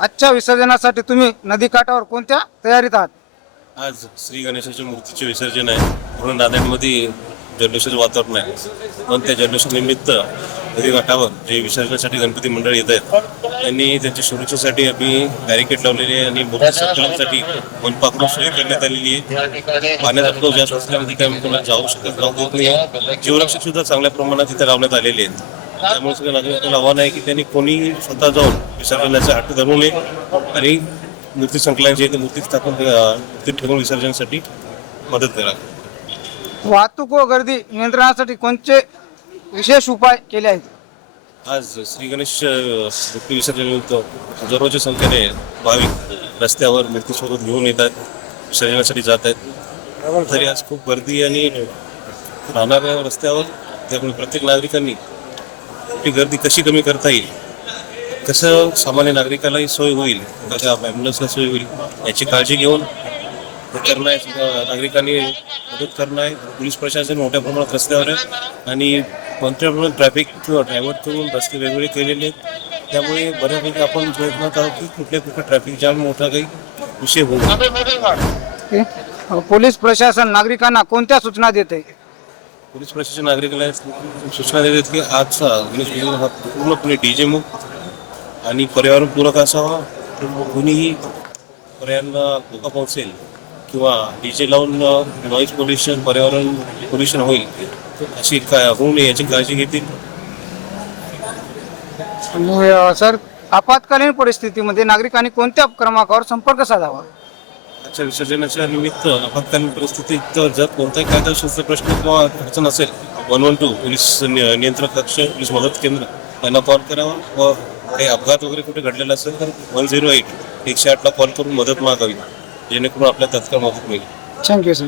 आजच्या विसर्जनासाठी तुम्ही नदीकाठावर कोणत्या तयारीत आहात? आज श्री गणेशाच्या मूर्तीचे विसर्जन आहे. म्हणून नांदेडमध्ये जल्लोषाचं वातावरण आहे. पण त्या जल्लोषानिमित्त घाटावर जे विसर्जनासाठी गणपती मंडळ येत आहेत त्यांनी त्यांच्या सुरक्षेसाठी आम्ही बॅरिकेड लावलेले आहे आणि मोठ्या संकलनासाठी मनपाकडून सोय करण्यात आलेली आहे पाण्याचा फ्लो जास्त असल्यामुळे काही कोणाला जाऊ शकत जाऊ होत जीवरक्षक सुद्धा चांगल्या प्रमाणात तिथे लावण्यात आलेले आहेत. त्यामुळे सगळं नागरिकांना आव्हान आहे की त्यांनी कोणी स्वतः जाऊन विसर्जनाचा हट्ट धरू नये आणि मूर्ती संकलनाची इथे मूर्ती स्थापन मूर्ती ठेवून विसर्जनासाठी मदत करा. वाहतूक व गर्दी नियंत्रणासाठी कोणते विशेष उपाय केले आहेत? आज श्री गणेश मूर्ती विसर्जनानिमित्त हजारोच्या संख्येने भाविक रस्त्यावर मूर्ती सोबत घेऊन येत आहेत विसर्जनासाठी जात आहेत. तरी आज खूप गर्दी आणि राहणाऱ्या रस्त्यावर त्यामुळे प्रत्येक नागरिकांनी ती गर्दी कशी कमी करता येईल कसं सामान्य नागरिकालाही सोय होईल कसं ॲम्ब्युलन्सला सोय होईल याची काळजी घेऊन करणं आहे नागरिकांनी मदत करणं आहे. पोलीस प्रशासन मोठ्या प्रमाणात रस्त्यावर आहे. आणि मोठ्या प्रमाणात ट्रॅफिक किंवा डायव्हर्ट करून रस्ते वेगवेगळे केलेले आहेत. त्यामुळे बऱ्यापैकी आपण प्रयत्नात आहोत की कुठल्या कुठे ट्रॅफिक जाम मोठा काही विषय. अ, पोलीस प्रशासन नागरिकांना कोणत्या सूचना देते पोलीस प्रशासन नागरिकांना सूचना देतात की आजचा गणेश हा पूर्णपणे डीजे मुक्त आणि पर्यावरणपूरक असावा. कोणीही पर्यावरणाला धोका पोहोचेल किंवा डीजे लावून नॉईज पोल्युशन पर्यावरण पोल्युशन होईल अशी काय होऊ नये याची काळजी घेतील? सर आपत्कालीन परिस्थितीमध्ये नागरिकांनी कोणत्या क्रमांकावर संपर्क साधावा? आजच्या विसर्जनाच्या निमित्त आपत्कालीन परिस्थितीत जर कोणताही कायदेशीर प्रश्न किंवा अडचण असेल वन वन टू पोलीस नियंत्रण कक्ष पोलीस मदत केंद्र यांना कॉल करावा व काही अपघात वगैरे कुठे घडलेला असेल तर वन झिरो एट एकशे आठला कॉल करून मदत मागावी. जेणेकरून आपल्या तत्काळ मदत मिळेल. Thank you sir